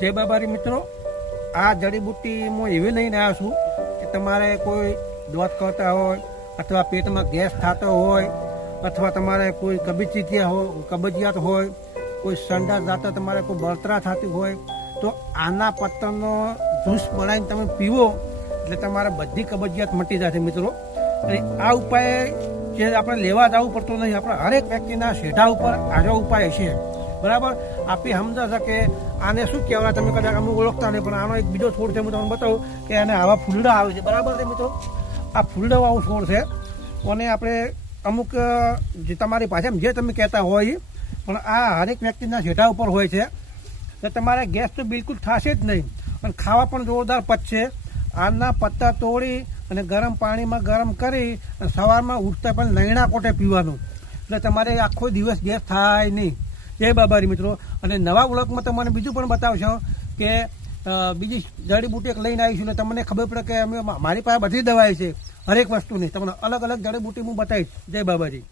જય બાબારી મિત્રો, આ જડીબુટ્ટી હું એવી લઈને આવ્યો છું કે તમારે કોઈ દોત કરતા હોય અથવા પેટમાં ગેસ થતો હોય અથવા તમારે કોઈ કબજિયાત હોય, કોઈ સંડાસ જાતા તમારે કોઈ બળતરા થતી હોય તો આના પત્તરનો જ્યુસ બનાવીને તમે પીવો એટલે તમારે બધી કબજિયાત મટી જશે મિત્રો. અને આ ઉપાય જે આપણે લેવા જવું પડતું નહીં, આપણે હરેક વ્યક્તિના શેઢા ઉપર આજો ઉપાય છે. બરાબર, આપી સમજા છે કે આને શું કહેવાય, તમે કદાચ અમુક ઓળખતા નહીં, પણ આનો એક બીજો છોડ છે. હું તમને બતાવું કે આને આવા ફૂલડા આવે છે. બરાબર છે મિત્રો, આ ફૂલડાવાળો છોડ છે. અને આપણે અમુક જે તમારી ભાષામાં જે તમે કહેતા હોય, પણ આ હરેક વ્યક્તિના શેઢા ઉપર હોય છે. તો તમારે ગેસ તો બિલકુલ થશે જ નહીં અને ખાવા પણ જોરદાર પચશે. આના પત્તા તોડી અને ગરમ પાણીમાં ગરમ કરી અને સવારમાં ઉઠતા પણ લઈણા કોટે પીવાનું, એટલે તમારે આખો દિવસ ગેસ થાય નહીં. જય બાબારી મિત્રો. અને નવા વ્લોગમાં તમને બીજું પણ બતાવશો કે બીજી જડીબુટ્ટી એક લઈને આવીશું એટલે તમને ખબર પડે કે અમે મારી પાસે બધી દવાઈ છે હરેક વસ્તુની. તમને અલગ અલગ જડીબુટ્ટી હું બતાવીશ. જય બાબાજી.